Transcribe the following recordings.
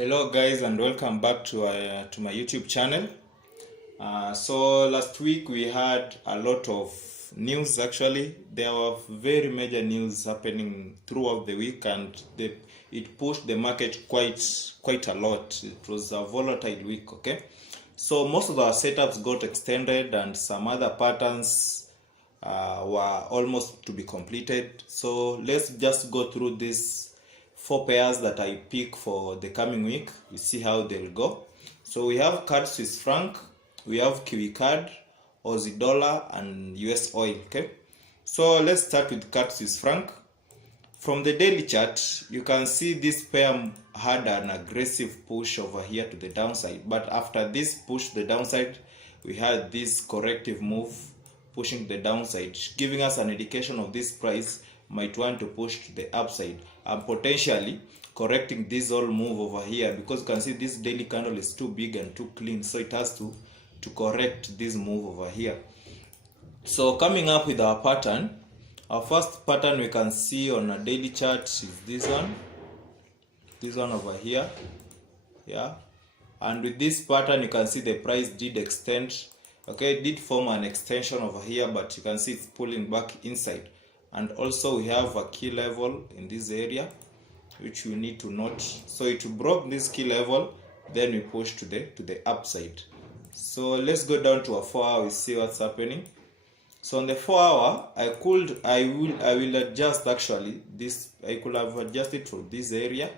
Hello guys, and welcome back to my YouTube channel. So last week we had a lot of news. Actually, there were very major news happening throughout the week, and it pushed the market quite a lot. It was a volatile week. Okay, so most of our setups got extended, and some other patterns were almost to be completed. So let's just go through these 4 pairs that I pick for the coming week. We see how they'll go. So we have CAD Swiss franc, we have Kiwi CAD, Aussie dollar, and US oil. Okay, so let's start with CAD Swiss franc. From the daily chart, you can see this pair had an aggressive push over here to the downside, but after this push to the downside, we had this corrective move pushing the downside, giving us an indication of this price might want to push to the upside and potentially correcting this whole move over here, because you can see this daily candle is too big and too clean, so it has to correct this move over here. So coming up with our pattern, our first pattern we can see on a daily chart is this one over here. Yeah, and with this pattern you can see the price did extend. Okay, it did form an extension over here, but you can see it's pulling back inside. And also we have a key level in this area which we need to note. So it broke this key level, then we push to the upside. So let's go down to a 4 hour, we see what's happening. So on the 4 hour, I will adjust actually this. I could have adjusted from this area,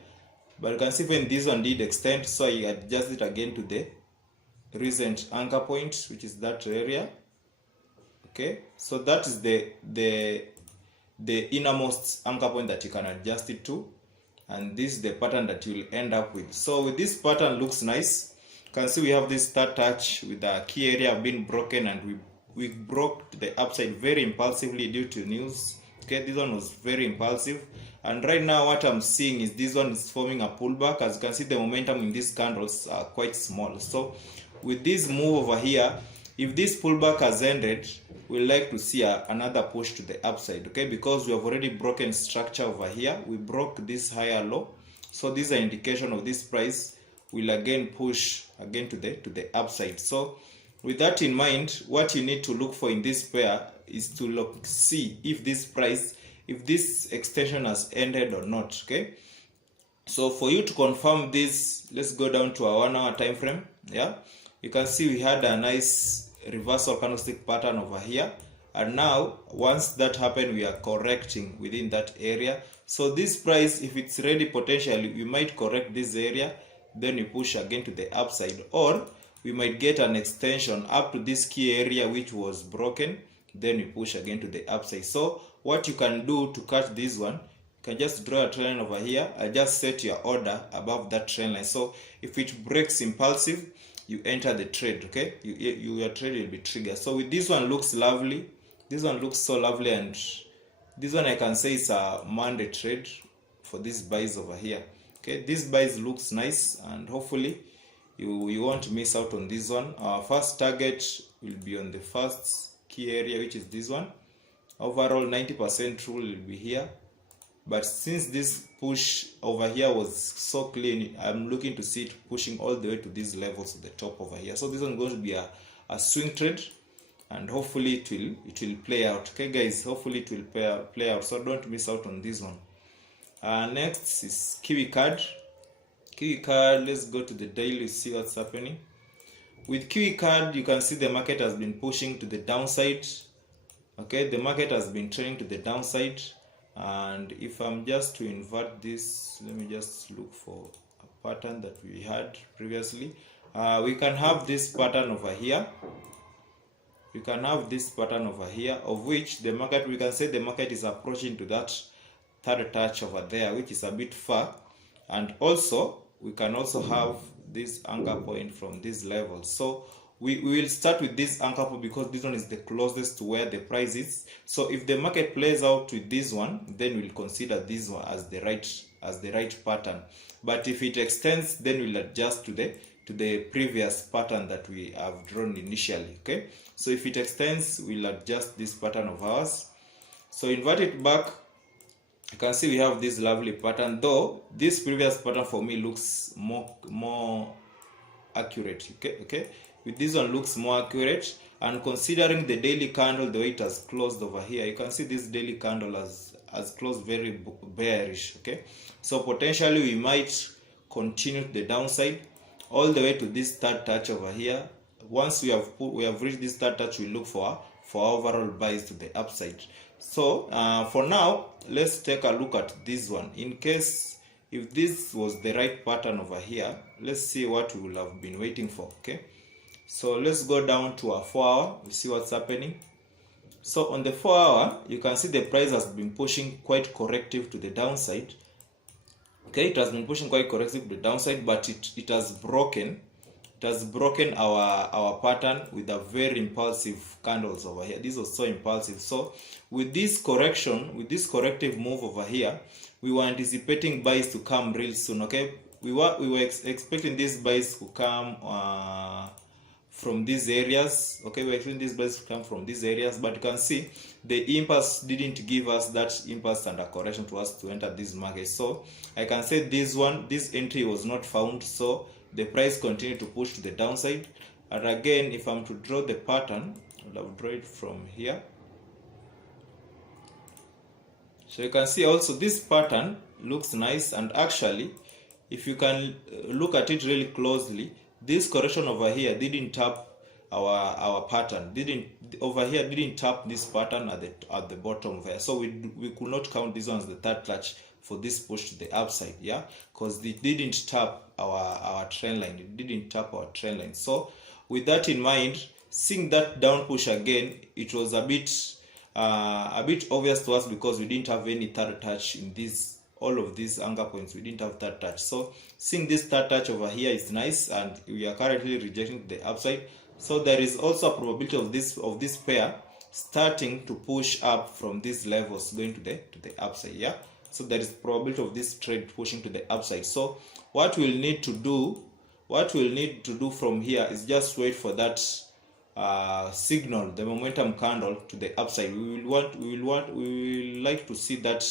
but you can see when this one did extend, so I adjust it again to the recent anchor point, which is that area. Okay, so that is the innermost anchor point that you can adjust it to, and this is the pattern that you will end up with. So with this pattern looks nice. You can see we have this third touch with the key area being broken, and we broke the upside very impulsively due to news. Okay, this one was very impulsive, and right now what I'm seeing is this one is forming a pullback. As you can see, the momentum in these candles are quite small. So with this move over here, if this pullback has ended, we'd like to see another push to the upside. Okay, because we have already broken structure over here. We broke this higher low, so this is an indication of this price will again push again to the upside. So with that in mind, what you need to look for in this pair is to see if this extension has ended or not. Okay, so for you to confirm this, let's go down to a 1 hour time frame. Yeah, you can see we had a nice reversal candlestick pattern over here, and now once that happened, we are correcting within that area. So this price, if it's ready, potentially we might correct this area, then we push again to the upside, or we might get an extension up to this key area which was broken, then we push again to the upside. So what you can do to catch this one, you can just draw a trend line over here. I just set your order above that trend line, so if it breaks impulsive, you enter the trade. Okay, your trade will be triggered. So with this one looks lovely, this one looks so lovely, and this one I can say is a Monday trade for these buys over here. Okay, this buys looks nice, and hopefully you won't miss out on this one. Our first target will be on the first key area, which is this one. Overall 90% rule will be here, but since this push over here was so clean, I'm looking to see it pushing all the way to these levels at the top over here. So this one is going to be a swing trade, and hopefully it will play out. Okay guys, hopefully it will play out, so don't miss out on this one. Next is Kiwi CAD. Kiwi CAD, let's go to the daily, see what's happening. With Kiwi CAD, you can see the market has been pushing to the downside. Okay, the market has been trending to the downside, and if I'm just to invert this, let me just look for a pattern that we had previously. We can have this pattern over here. We can have this pattern over here, of which the market, we can say the market is approaching to that third touch over there, which is a bit far. And also we can also have this anchor point from this level. So we will start with this anchor point because this one is the closest to where the price is. So if the market plays out with this one, then we'll consider this one as the right pattern. But if it extends, then we'll adjust to the previous pattern that we have drawn initially. Okay, so if it extends, we'll adjust this pattern of ours. So invert it back, you can see we have this lovely pattern, though this previous pattern for me looks more accurate. Okay, with this one looks more accurate, and considering the daily candle, the way it has closed over here, you can see this daily candle has closed very bearish. Okay, so potentially we might continue to the downside all the way to this third touch over here. Once we have reached this third touch, we look for overall buys to the upside. So for now, let's take a look at this one. In case if this was the right pattern over here, let's see what we will have been waiting for. Okay, so let's go down to our 4 hour. We see what's happening. So on the 4 hour, you can see the price has been pushing quite corrective to the downside. Okay, it has been pushing quite corrective to the downside, but it has broken our pattern with a very impulsive candles over here. This was so impulsive. So with this correction, with this corrective move over here, we were anticipating buys to come real soon. Okay, we were expecting these buys to come from these areas. Okay, we're expecting these buys to come from these areas, but you can see the impulse didn't give us that impulse and a correction to us to enter this market. So I can say this entry was not found, so the price continued to push to the downside. And again, if I'm to draw the pattern, I'll draw it from here. So you can see also this pattern looks nice, and actually if you can look at it really closely, this correction over here didn't tap our pattern, didn't tap this pattern at the bottom of here. So we could not count this one as the third touch for this push to the upside, yeah, because it didn't tap our trend line. So with that in mind, seeing that down push again, it was a bit obvious to us, because we didn't have any third touch in all of these anchor points. We didn't have third touch. So seeing this third touch over here is nice, and we are currently rejecting the upside. So there is also a probability of this pair starting to push up from these levels going to the upside, yeah. So there is probability of this trade pushing to the upside. So what we'll need to do from here is just wait for that signal, the momentum candle to the upside. We will like to see that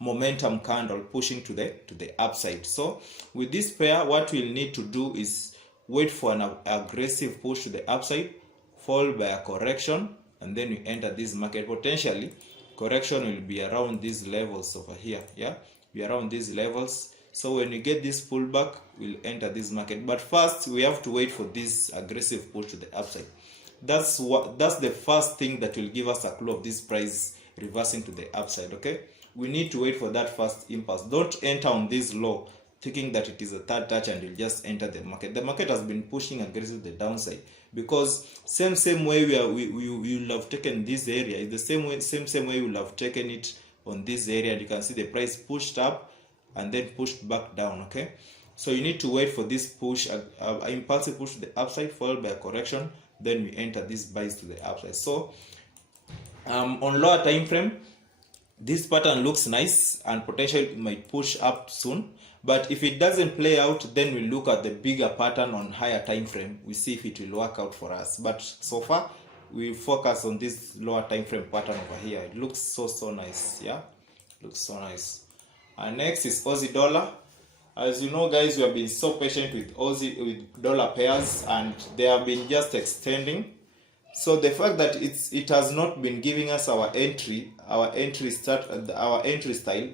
momentum candle pushing to the upside. So with this pair, what we'll need to do is wait for an aggressive push to the upside, followed by a correction, and then we enter this market. Potentially correction will be around these levels over here, yeah, be around these levels. So when we get this pullback, we'll enter this market, but first we have to wait for this aggressive push to the upside. That's the first thing that will give us a clue of this price reversing to the upside. Okay, we need to wait for that first impulse. Don't enter on this low thinking that it is a third touch and you'll just enter the market. The market has been pushing aggressively to the downside, because same way we will have taken this area is the same way we will have taken it on this area, and you can see the price pushed up and then pushed back down. Okay, so you need to wait for this push, impulsive push to the upside, followed by a correction, then we enter these buys to the upside. So on lower time frame, this pattern looks nice and potentially might push up soon, but if it doesn't play out, then we look at the bigger pattern on higher time frame. We see if it will work out for us, but so far we focus on this lower time frame pattern over here. It looks so nice, yeah, looks so nice. And next is Aussie dollar. As you know, guys, we have been so patient with dollar pairs, and they have been just extending. So the fact that it has not been giving us our entry style,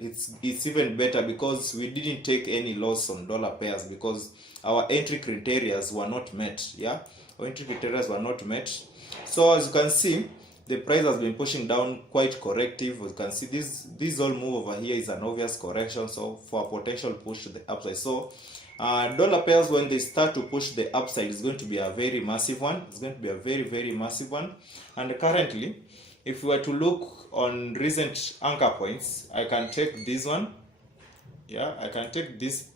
it's even better, because we didn't take any loss on dollar pairs because our entry criteria were not met. Yeah, our entry criteria were not met. So as you can see, the price has been pushing down quite corrective. As you can see, this whole move over here is an obvious correction, so for a potential push to the upside. So dollar pairs, when they start to push the upside, is going to be a very massive one. It's going to be a very massive one. And currently, if we were to look on recent anchor points, I can take this one. Yeah, I can take this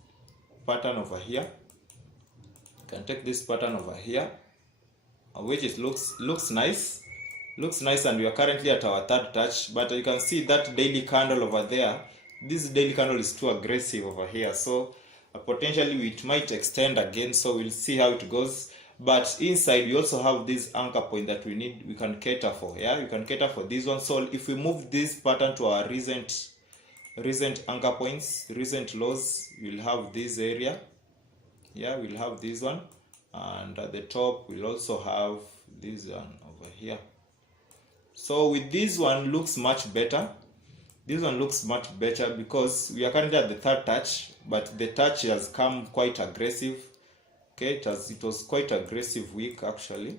pattern over here. I can take this pattern over here, which it looks nice. Looks nice, and we are currently at our third touch. But you can see that daily candle over there. This daily candle is too aggressive over here, so potentially it might extend again. So we'll see how it goes. But inside we also have this anchor point that we can cater for. Yeah, we can cater for this one. So if we move this pattern to our recent recent anchor points, recent lows, we'll have this area. Yeah, we'll have this one, and at the top we'll also have this one over here. So with this one looks much better. This one looks much better because we are currently at the third touch, but the touch has come quite aggressive. Okay, it was quite aggressive week actually,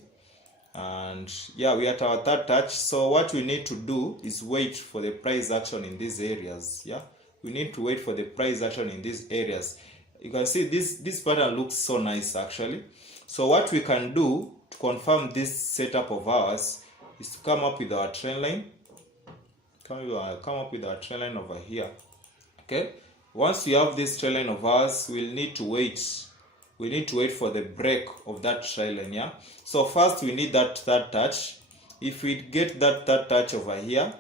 and yeah, we are at our third touch. So what we need to do is wait for the price action in these areas. Yeah, we need to wait for the price action in these areas. You can see this pattern looks so nice actually. So what we can do to confirm this setup of ours is to come up with our trend line. Come up with our trend line over here. Okay, once we have this trend line of ours, we'll need to wait. We need to wait for the break of that trend line. Yeah, so first we need that third touch. If we get that third touch over here,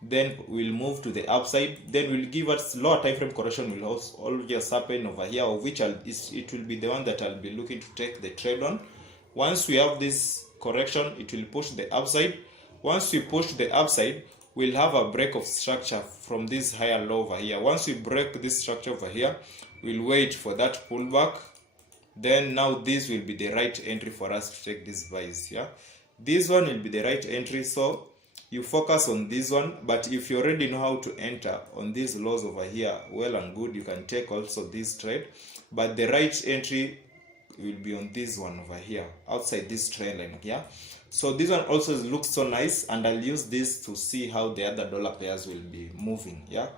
then we'll move to the upside. Then we'll give us lower time frame correction will also always happen over here, of which it will be the one that I'll be looking to take the trade on. Once we have this correction, it will push the upside. Once we push the upside, we'll have a break of structure from this higher low over here. Once we break this structure over here, we'll wait for that pullback. Then now this will be the right entry for us to take these buys. Yeah, this one will be the right entry, so you focus on this one. But if you already know how to enter on these lows over here, well and good, you can take also this trade, but the right entry will be on this one over here outside this trend line. Yeah, so this one also looks so nice, and I'll use this to see how the other dollar pairs will be moving. Yeah,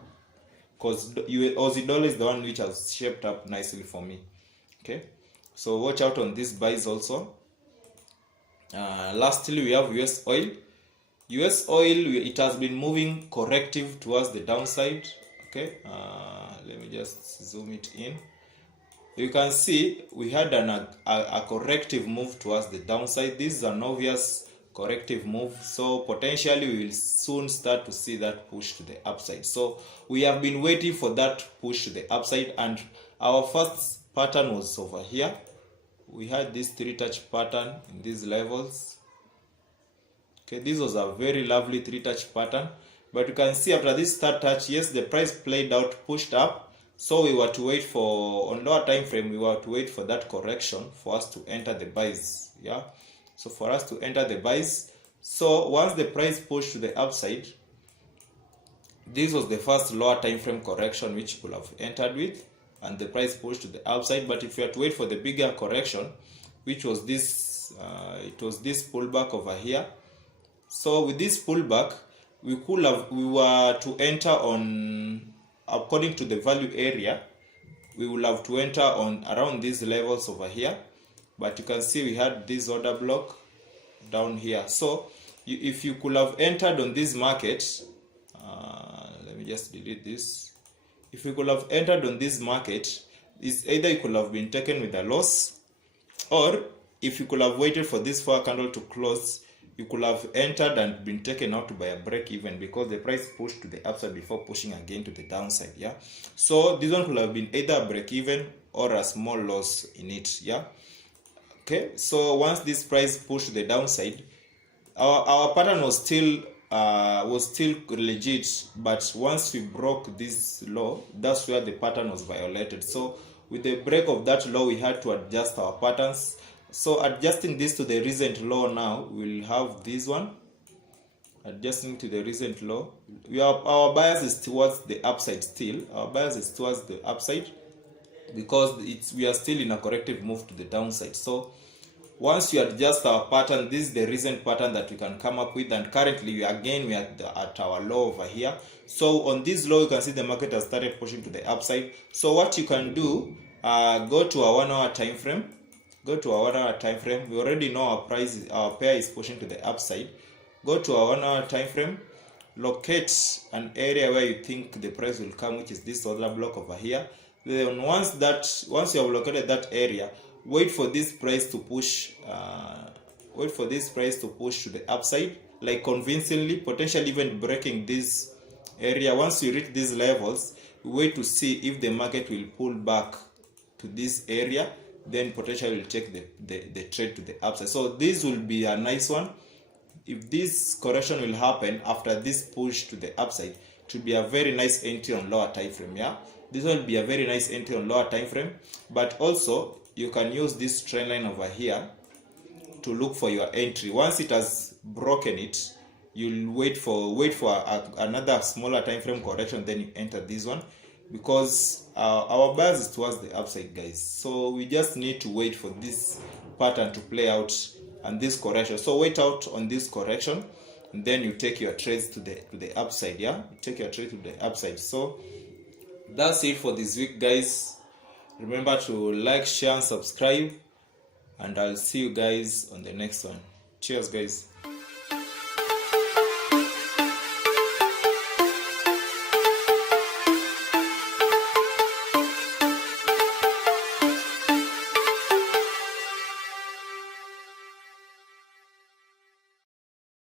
because Aussie dollar is the one which has shaped up nicely for me. Okay, so watch out on these buys also. Lastly, we have US oil. US oil, it has been moving corrective towards the downside. Okay, let me just zoom it in. You can see we had a corrective move towards the downside. This is an obvious corrective move, so potentially we will soon start to see that push to the upside. So we have been waiting for that push to the upside, and our first pattern was over here. We had this 3-touch pattern in these levels. Okay, this was a very lovely 3-touch pattern, but you can see after this third touch, yes, the price played out, pushed up. So we were to wait for, on lower time frame, we were to wait for that correction for us to enter the buys. Yeah, so for us to enter the buys, so once the price pushed to the upside, this was the first lower time frame correction which you could have entered with, and the price pushed to the upside. But if you had to wait for the bigger correction, which was this, it was this pullback over here. So with this pullback, we were to enter on, according to the value area, we will have to enter on around these levels over here. But you can see we had this order block down here. So if you could have entered on this market, let me just delete this. If you could have entered on this market, it's either you could have been taken with a loss, or if you could have waited for this 4 candle to close, you could have entered and been taken out by a break even, because the price pushed to the upside before pushing again to the downside. Yeah, so this one could have been either a break even or a small loss in it. Yeah, okay, so once this price pushed to the downside, our pattern was still legit, but once we broke this low, that's where the pattern was violated. So with the break of that low, we had to adjust our patterns. So adjusting this to the recent low, now we'll have this one. Adjusting to the recent low, our bias is towards the upside still. Our bias is towards the upside because we are still in a corrective move to the downside. So once you adjust our pattern, this is the recent pattern that we can come up with, and currently we are at our low over here. So on this low, you can see the market has started pushing to the upside. So what you can do, go to a 1 hour time frame. Go to our 1 hour time frame. We already know our pair is pushing to the upside. Go to our 1 hour time frame. Locate an area where you think the price will come, which is this other block over here. Then once you have located that area, wait for this price to push. Wait for this price to push to the upside, like convincingly, potentially even breaking this area. Once you reach these levels, wait to see if the market will pull back to this area. Then potentially will take the trade to the upside. So this will be a nice one. If this correction will happen after this push to the upside, to be a very nice entry on lower time frame. Yeah, this one will be a very nice entry on lower time frame, but also you can use this trend line over here to look for your entry. Once it has broken it, you'll wait for another smaller time frame correction, then you enter this one, because our bias is towards the upside, guys. So we just need to wait for this pattern to play out and this correction. So wait out on this correction, and then you take your trades to the upside. Yeah, you take your trade to the upside. So that's it for this week, guys. Remember to like, share, and subscribe, and I'll see you guys on the next one. Cheers, guys.